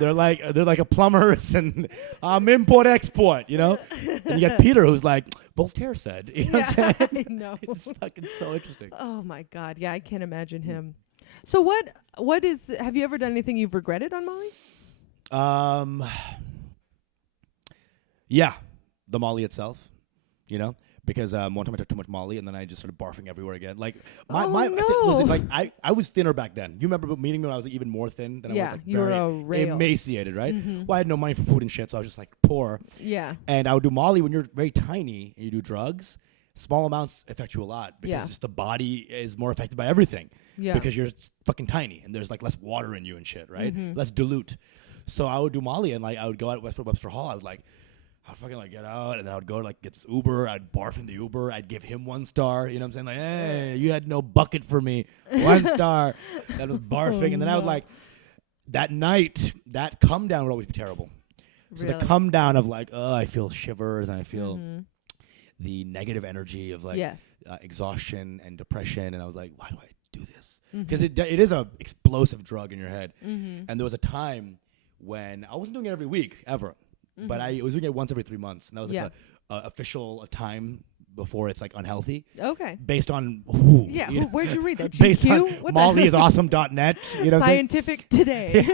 They're like a plumbers and import export, And you got Peter who's like, Voltaire said. You know what I'm saying? I know. It's fucking so interesting. Oh my God. Yeah, I can't imagine him. So have you ever done anything you've regretted on Molly? Yeah, the Molly itself, because one time I took too much Molly and then I just started barfing everywhere again. Like listen, I was thinner back then. You remember meeting me when I was even more thin than I was you were a rail. emaciated, right? Mm-hmm. Well, I had no money for food and shit, so I was just like poor. Yeah. And I would do Molly when you're very tiny and you do drugs. Small amounts affect you a lot because just the body is more affected by everything. Yeah. Because you're fucking tiny and there's less water in you and shit, right? Mm-hmm. Less dilute. So I would do Molly and I would go out at Webster Hall. I'd fucking get out and then I would go to get this Uber. I'd barf in the Uber. I'd give him 1 star. You know what I'm saying? Hey, you had no bucket for me. 1 star. That was barfing. And then I would that night, that come down would always be terrible. So the come down of I feel shivers and I feel the negative energy of exhaustion and depression. And I was like, why do I do this? Because it is a explosive drug in your head. And there was a time when I wasn't doing it every week ever. But I was doing it once every 3 months, and that was a official time before it's unhealthy. Okay. Based on where'd you read that? Based GQ? on MollyIsAwesome.net. You know, Scientific Today.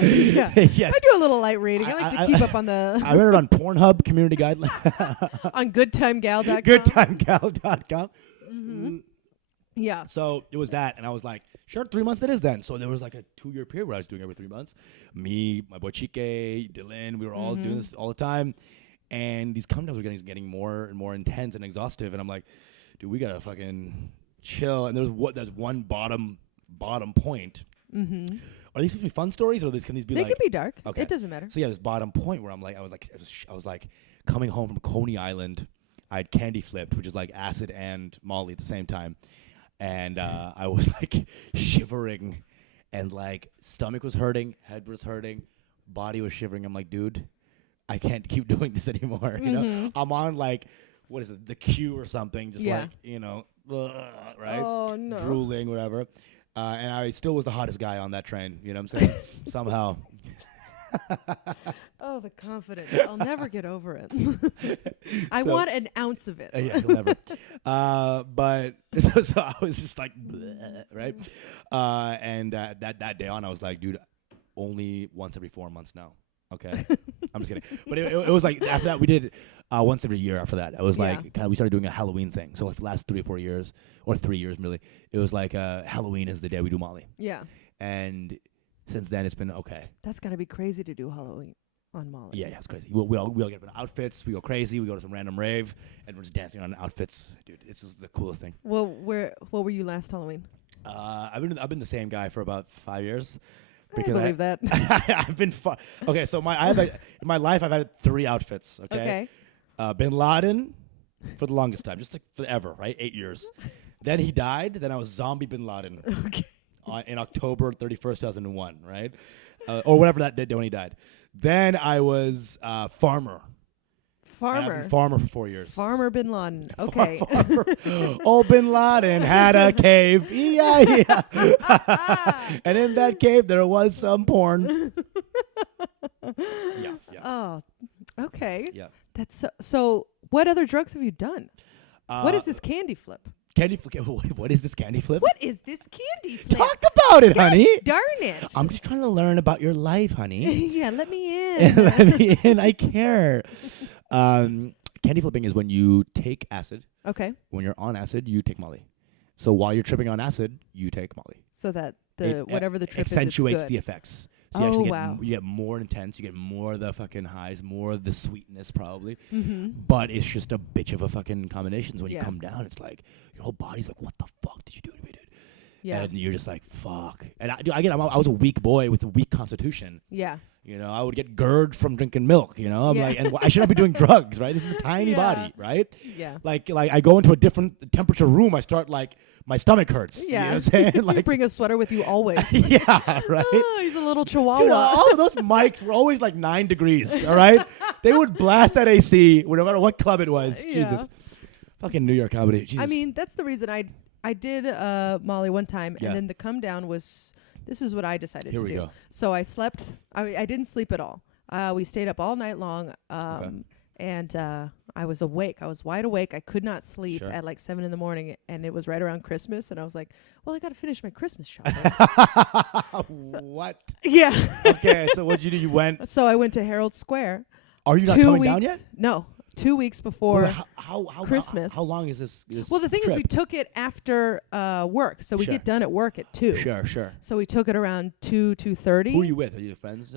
Yeah. Yes. I do a little light reading. I like to keep up on the. I read it on Pornhub Community Guideline. On GoodTimeGal.com. GoodTimeGal.com. Yeah. So it was that, and I was like, sure, 3 months it is then. So there was a 2-year period where I was doing every 3 months. Me, my boy Chike, Dylan, we were all doing this all the time. And these come downs were getting more and more intense and exhaustive. And I'm like, dude, we gotta fucking chill. And there's one bottom point. Are these supposed to be fun stories, or can these be They can be dark. Okay. It doesn't matter. So yeah, this bottom point where I was coming home from Coney Island. I had candy flipped, which is acid and Molly at the same time. And I was shivering, and stomach was hurting, head was hurting, body was shivering. I'm like, dude, I can't keep doing this anymore. You know, I'm on what is it, the Q or something, just right? Oh no, drooling, whatever. And I still was the hottest guy on that train. You know what I'm saying? Somehow. Oh, the confidence. I'll never get over it. I want an ounce of it. Yeah, you'll never. But so I was just bleh, right? And that day on, I was like, dude, only once every 4 months now. Okay. I'm just kidding. But it was after that, we did once every year after that. It was we started doing a Halloween thing. So the last 3 or 4 years, or 3 years really, it was Halloween is the day we do Molly. Yeah. And since then, it's been okay. That's got to be crazy to do Halloween on Molly. Yeah, it's crazy. We all get up in outfits. We go crazy. We go to some random rave, and we're just dancing on outfits. Dude, it's just the coolest thing. Well, what were you last Halloween? I've been the same guy for about 5 years. I believe that. I've been okay. So in my life, I've had 3 outfits. Okay. Bin Laden for the longest time, just forever, right? 8 years. Then he died. Then I was zombie Bin Laden. Okay. In October 31st, 2001, right? Or whatever that day when he died. Then I was farmer. Farmer. Farmer for 4 years. Farmer Bin Laden. Okay. Farmer. Old Bin Laden had a cave. Yeah. And in that cave, there was some porn. Yeah. Oh, okay. Yeah. That's so. What other drugs have you done? What is this candy flip? Candy flip? What is this candy flip? What is this candy flip? Talk about it, Gosh, honey. darn it. I'm just trying to learn about your life, honey. Yeah, let me in. Let me in. I care. Candy flipping is when you take acid. Okay. When you're on acid, you take Molly. So while you're tripping on acid, you take Molly. So that It, whatever the trip accentuates is, it's good. the effects. So you actually get wow. you get more intense. You get more of the fucking highs, more of the sweetness probably. Mm-hmm. But it's just a bitch of a fucking combination. So when you Yeah. come down, it's like your whole body's like, what the fuck did you do to me, dude? Yeah. And you're just like, fuck. And I was a weak boy with a weak constitution. Yeah. You know, I would get GERD from drinking milk, you know? I'm Yeah. like, and I should not be doing drugs, right? This is a tiny Yeah. body, right? Yeah. Like I go into a different temperature room, I start like, my stomach hurts. Yeah. You know what I'm saying? You Like, bring a sweater with you always. yeah, right? Oh, he's a little chihuahua. Dude, all of those mics were always like 9 degrees, all right? They would blast that AC no matter what club it was. Yeah. Jesus. Fucking New York comedy. Jesus. I mean, that's the reason I did Molly one time, Yeah. and then the come down was, this is what I decided Here to we do. go. So I slept. I didn't sleep at all. We stayed up all night long, and I was awake. I was wide awake. I could not sleep Sure. at like 7 a.m, and it was right around Christmas, and I was like, well, I got to finish my Christmas shopping. What? Yeah. Okay, so what'd you do? You went. So I went to Herald Square. Are you not 2 coming weeks, down yet? No, 2 weeks before. Well, how Christmas. How long is this Well, the thing is, trip? we took it after work, so we Sure. get done at work at 2. Sure. So we took it around 2:30. Who are you with? Are you friends?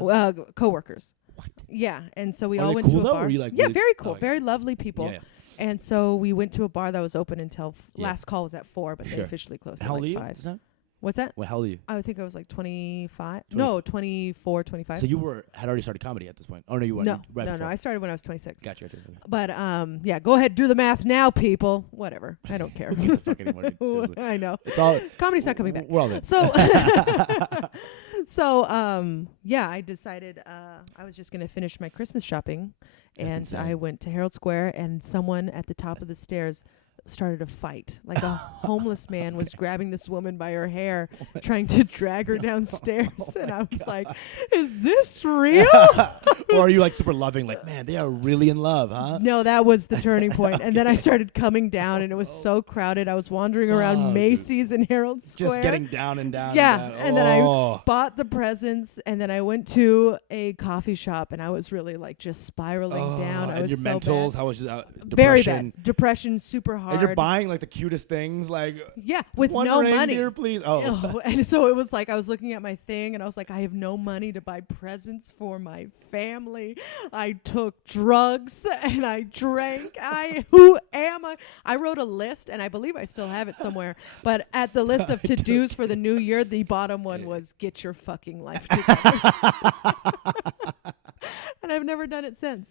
Coworkers. What? Yeah, and so we Are all they went cool to a though, bar. or you like yeah, really- very cool, oh, okay. very lovely people. Yeah. And so we went to a bar that was open until Yeah. last call was at 4, but they Sure. officially closed How at old are like you? 5. Is that- What's that? What hell are you? I think I was like 25. 20 No, 24, 25. So you had already started comedy at this point. Oh no, you weren't. no, You- right no, before. I started when I was 26. Gotcha. Okay. But yeah, go ahead, do the math now, people. Whatever, I don't care. Don't give a fuck anymore, dude. Seriously. I know. It's all. Comedy's not coming back. We're all good. So, yeah, I decided I was just going to finish my Christmas shopping, That's and insane. I went to Herald Square, and someone at the top of the stairs started a fight. Like a homeless man was grabbing this woman by her hair, trying to drag her downstairs, and I was like, "Is this real?" Or are you like super loving? Like, man, they are really in love, huh? No, that was the turning point. And then I started coming down, and it was so crowded. I was wandering around Oh, dude. Macy's and Herald Square. Just getting down and down. Yeah, and, down. and then I Oh. bought the presents, and then I went to a coffee shop, and I was really like just spiraling down. I and was your so mentals, bad. how was Very depression? bad. Depression, super hard. And you're buying like the cutest things, like yeah, with one no money. reindeer, please. Oh, Oh, and so it was like I was looking at my thing, and I was like, I have no money to buy presents for my family. I took drugs and I drank. Who am I? I wrote a list, and I believe I still have it somewhere. But at the list of to-dos for the new year, the bottom one was get your fucking life together. And I've never done it since.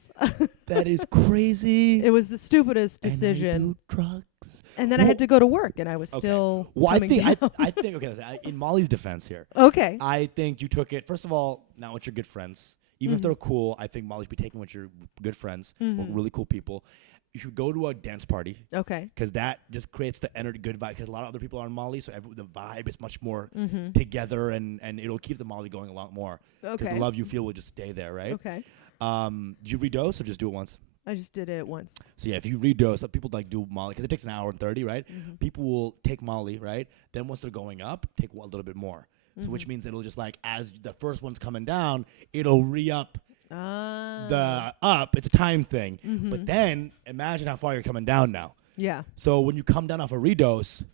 that is crazy. It was the stupidest And I decision. do drugs. And then I had to go to work, and I was still Well, I coming think down. I think okay. In Molly's defense here, Okay. I think you took it. First of all, not with your good friends. Even if Mhm. they're cool, I think Molly should be taken with your good friends or Mhm. really cool people. You should go to a dance party Okay. because that just creates the energy, good vibe. Because a lot of other people are on Molly, so the vibe is much more Mm-hmm. together, and it'll keep the Molly going a lot more. Because Okay. the love you feel will just stay there, right? Okay. Did you redose or just do it once? I just did it once. So yeah, if you redose, people like do Molly because it takes an hour and 30, right? Mm-hmm. People will take Molly, right? Then once they're going up, take a little bit more. So which Mm-hmm. means it'll just like as the first one's coming down, it'll re-up the up. It's a time thing. Mhm. But then imagine how far you're coming down now. Yeah. So when you come down off a redose,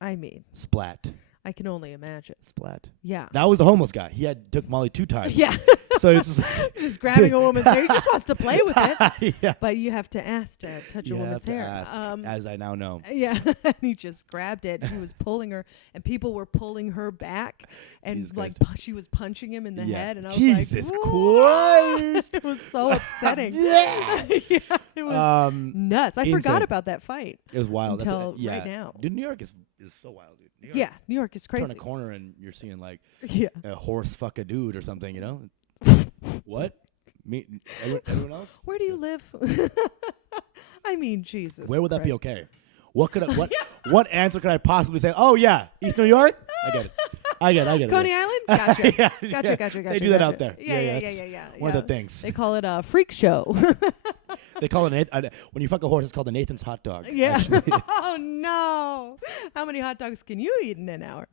I mean, splat, I can only imagine. splat. Yeah. That was the homeless guy. He had took Molly 2 times. Yeah. So it's just Just grabbing a woman's hair. He just wants to play with it. yeah. But you have to ask to touch You a have woman's to hair. ask, as I now know. Yeah, and he just grabbed it. He was pulling her, and people were pulling her back, and Jesus like Christ. she was punching him in the Yeah. head, and I was Jesus like, Christ. It was so upsetting. Yeah. Yeah, it was nuts. I forgot insane. about that fight. It was wild. Until yeah. right now. Dude, New York is so wild, dude. New York, Yeah, New York is Turn crazy. a corner and you're seeing like Yeah, a horse fuck a dude or something, you know? What? Me, everyone else? Where do you live? I mean, Jesus. Where would that be Christ. okay? What could I, what answer could I possibly say? Oh yeah, East New York. I get it. Coney Island? Gotcha. Yeah, Gotcha. They do that gotcha. out there. Yeah. That's one of the things. They call it a freak show. They call it when you fuck a horse, it's called a Nathan's hot dog. Yeah. actually. Oh no! How many hot dogs can you eat in an hour?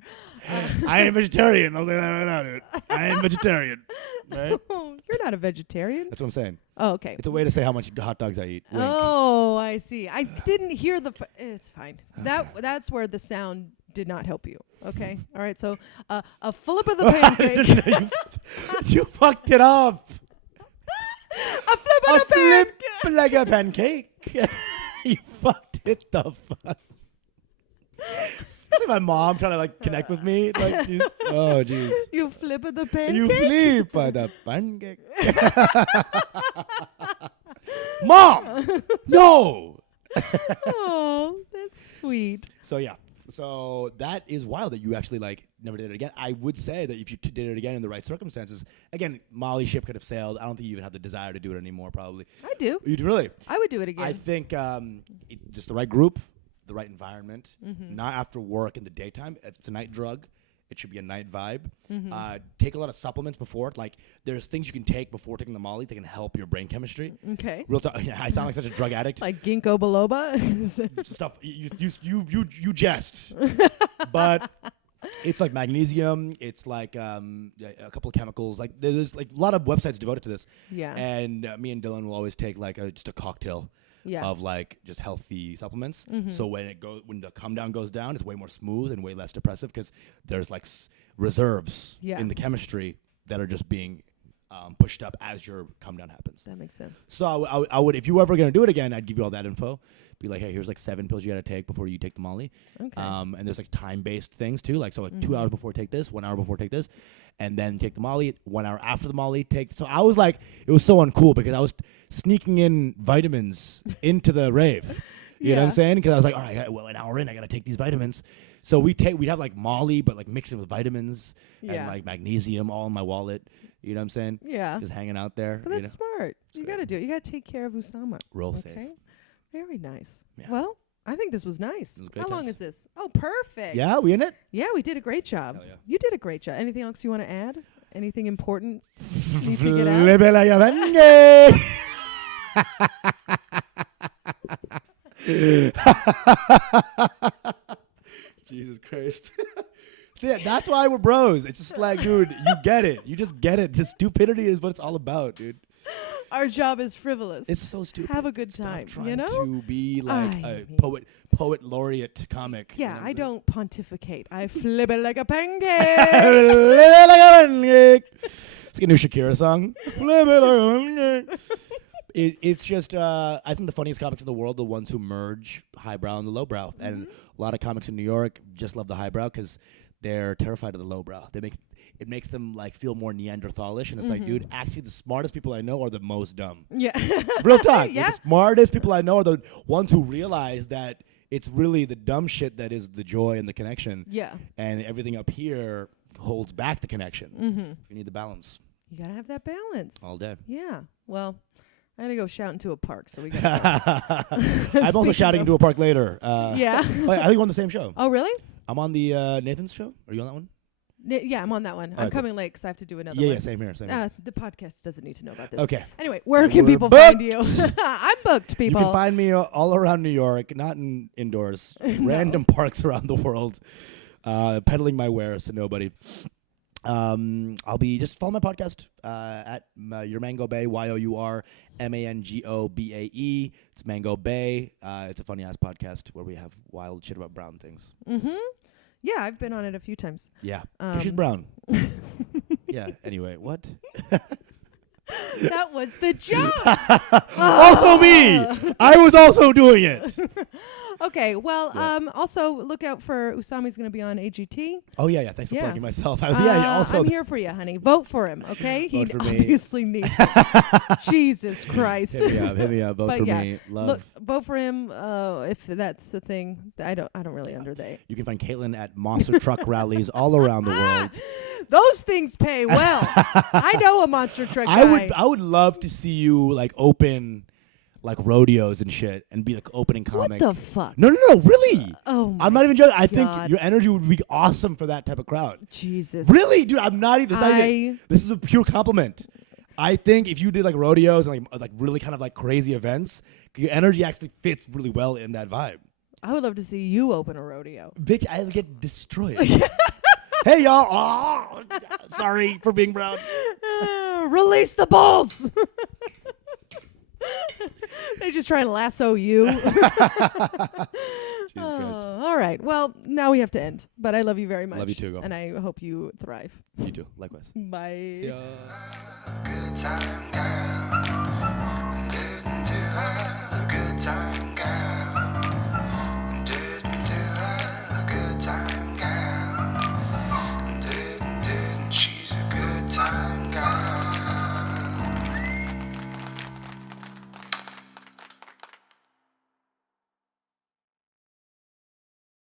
I ain't vegetarian. I'll say that right now, dude. I ain't vegetarian. Right? You're not a vegetarian. That's what I'm saying. Oh, okay. It's a way to say how much hot dogs I eat. Wink. Oh, I see. I didn't hear the. It's fine. Okay. That's where the sound did not help you. Okay. All right. So a flip of the pancake. You fucked it up. A flip of the pancake. Flip like a pancake. You fucked it the fuck. It's like my mom trying to like connect with me. Like, oh jeez. You flip of the pancake. You flip the pancake. Mom, no. Oh, that's sweet. So yeah. So that is wild that you actually like never did it again. I would say that if you did it again in the right circumstances, again, Molly ship could have sailed. I don't think you even have the desire to do it anymore. Probably. I do. You do really? I would do it again. I think just the right group, the right environment, Mm-hmm. not after work in the daytime. If it's a night drug, it should be a night vibe. Mm-hmm. Take a lot of supplements before. Like, there's things you can take before taking the Molly that can help your brain chemistry. Okay. Real talk. I sound like such a drug addict. Like ginkgo biloba. Stuff you jest, but it's like magnesium. It's like a couple of chemicals. Like there's like a lot of websites devoted to this. Yeah. And me and Dylan will always take like just a cocktail. Yeah. Of like just healthy supplements. Mm-hmm. So when the come down goes down, it's way more smooth and way less depressive because there's like reserves in the chemistry that are just being pushed up as your come down happens. That makes sense. So I would, if you were ever going to do it again, I'd give you all that info. Be like, hey, here's like 7 pills you got to take before you take the Molly. Okay. And there's like time-based things too. Like, so like 2 hours before take this, 1 hour before take this, and then take the Molly, 1 hour after the Molly take. So I was like, it was so uncool because I was sneaking in vitamins into the rave. You know what I'm saying? Because I was like, all right, well, an hour in, I got to take these vitamins. So we'd have like Molly, but like mix it with vitamins and like magnesium all in my wallet. You know what I'm saying? Yeah. Just hanging out there. But that's smart. You got to do it. You got to take care of Usama. Roll okay? safe. Very nice. Yeah. Well, I think this was nice. It was great How long times. is this? Oh, perfect. Yeah, we in it? Yeah, we did a great job. Hell yeah. You did a great job. Anything else you want to add? Anything important need to get out? Live it like a Benga. Jesus Christ. Yeah, that's why we're bros. It's just like, dude, you get it. You just get it. The stupidity is what it's all about, dude. Our job is frivolous. It's so stupid. Have a good time, Stop trying you know? to be like a poet laureate comic. Yeah, you know I don't pontificate. I flip it like a pancake. It's like a new Shakira song. Flip it like a pancake. It's just, I think the funniest comics in the world are the ones who merge highbrow and the lowbrow. Mm-hmm. And a lot of comics in New York just love the highbrow because they're terrified of the lowbrow. It makes them like feel more Neanderthalish, and it's like, dude, actually the smartest people I know are the most dumb. Yeah. Real talk. Yeah. The smartest people I know are the ones who realize that it's really the dumb shit that is the joy and the connection. Yeah. And everything up here holds back the connection. Mm-hmm. You need the balance. You got to have that balance. All day. Yeah. Well, I got to go shout into a park, so we got I'm also shouting into a park later. Yeah. Oh, I think we're on the same show. Oh, really? I'm on the Nathan's show. Are you on that one? Yeah, I'm on that one. I'm cool. coming late because I have to do another Yeah, one. yeah, same here. Same here. The podcast doesn't need to know about this. Okay. Anyway, where And can we're people booked. find you? I'm booked, people. You can find me all around New York, not indoors, random parks around the world, peddling my wares to nobody. I'll be just follow my podcast at Your Mango Bay, YOURMANGOBAE. It's Mango Bay. It's a funny ass podcast where we have wild shit about brown things. Mm-hmm. Yeah, I've been on it a few times. Yeah, 'cause she's brown. Yeah. Anyway, what? That was the joke. Also me. I was also doing it. Okay, well, Yeah. also look out for Usama's going to be on AGT. Oh yeah. Thanks for Yeah. plugging myself. I was also I'm here for you, honey. Vote for him, okay? He Vote for me. obviously needs it. Jesus Christ. Hit me up. Vote But for yeah, me. Love. Look, vote for him if that's the thing. I don't really underdate. You can find Caitlin at monster truck rallies all around the world. Those things pay well. I know a monster truck guy. I would love to see you like open like rodeos and shit and be like opening comic. What the fuck? No, really. Oh my I'm not even joking. I think God. your energy would be awesome for that type of crowd. Jesus. Really, dude. I'm not even. This is a pure compliment. I think if you did like rodeos and like really kind of like crazy events, your energy actually fits really well in that vibe. I would love to see you open a rodeo. Bitch, I'll get destroyed. Hey y'all. Oh, sorry for being brown. Release the bulls. They just try and lasso you. Jesus Christ. All right. Well, now we have to end. But I love you very much. Love you too, girl. And I hope you thrive. You too. Likewise. Bye. See ya. Good time girl, good to her.